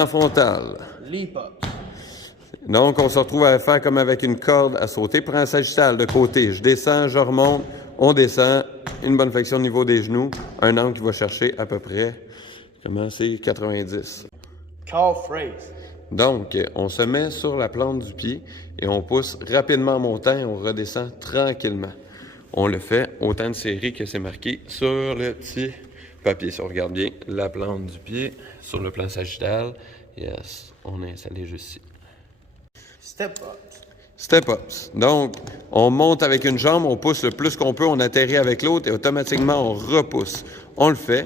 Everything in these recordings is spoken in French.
En frontal. Leap up. Donc, on se retrouve à faire comme avec une corde à sauter. Prends un sagittal de côté. Je descends, je remonte, on descend. Une bonne flexion au niveau des genoux. Un angle qui va chercher à peu près, comment c'est, 90. Calf raise. Donc, on se met sur la plante du pied et on pousse rapidement en montant et on redescend tranquillement. On le fait autant de séries que c'est marqué sur le petit papier. Si on regarde bien la plante du pied sur le plan sagittal, yes, on est installé juste ici. Step ups. Step-ups. Donc, on monte avec une jambe, on pousse le plus qu'on peut, on atterrit avec l'autre et automatiquement, on repousse. On le fait.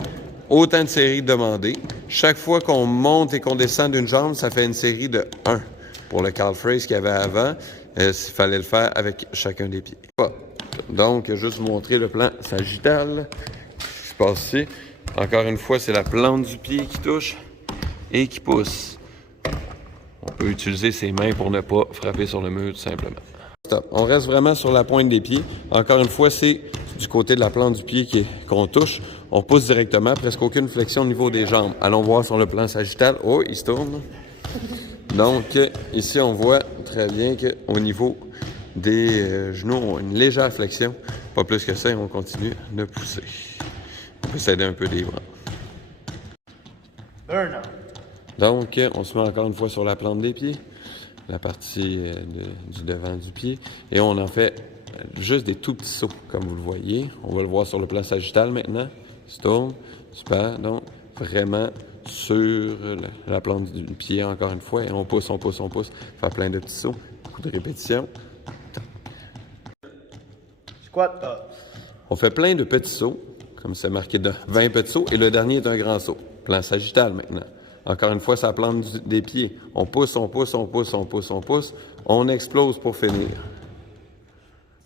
Autant de séries demandées. Chaque fois qu'on monte et qu'on descend d'une jambe, ça fait une série de 1. Pour le calf raise qu'il y avait avant, il fallait le faire avec chacun des pieds. Donc, juste vous montrer le plan sagittal. Ce qui se passe ici. Encore une fois, c'est la plante du pied qui touche et qui pousse. On peut utiliser ses mains pour ne pas frapper sur le mur, tout simplement. Stop. On reste vraiment sur la pointe des pieds. Encore une fois, c'est du côté de la plante du pied qu'on touche. On pousse directement, presque aucune flexion au niveau des jambes. Allons voir sur le plan sagittal. Oh, il se tourne. Donc, ici, on voit très bien qu'au niveau des genoux, on a une légère flexion. Pas plus que ça, et on continue de pousser. On peut s'aider un peu des bras. Burnout. Donc, on se met encore une fois sur la plante des pieds, la partie du devant du pied, et on en fait juste des tout petits sauts, comme vous le voyez. On va le voir sur le plan sagittal maintenant. Il se tourne, super. Donc, vraiment sur la plante du pied, encore une fois, et on pousse, on pousse, on pousse. Faire plein de petits sauts, beaucoup de répétitions. Squat ups. On fait plein de petits sauts, comme c'est marqué de 20 petits sauts, et le dernier est un grand saut. Plan sagittal maintenant. Encore une fois, ça plante des pieds. On pousse, on pousse, on pousse, on pousse, on pousse. On explose pour finir.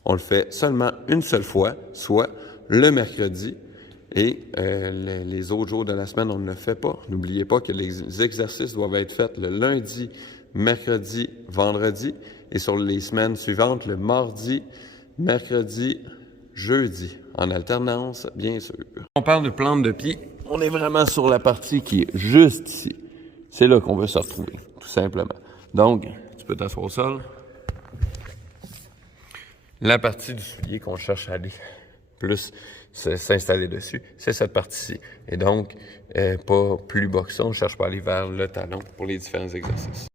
On le fait seulement une seule fois, soit le mercredi. Et les autres jours de la semaine, on ne le fait pas. N'oubliez pas que les exercices doivent être faits le lundi, mercredi, vendredi. Et sur les semaines suivantes, le mardi, mercredi, jeudi. En alternance, bien sûr. On parle de plante de pied. On est vraiment sur la partie qui est juste ici. C'est là qu'on veut se retrouver, tout simplement. Donc, tu peux t'asseoir au sol. La partie du soulier qu'on cherche à aller plus s'installer dessus, c'est cette partie-ci. Et donc, pas plus bas que ça, on ne cherche pas à aller vers le talon pour les différents exercices.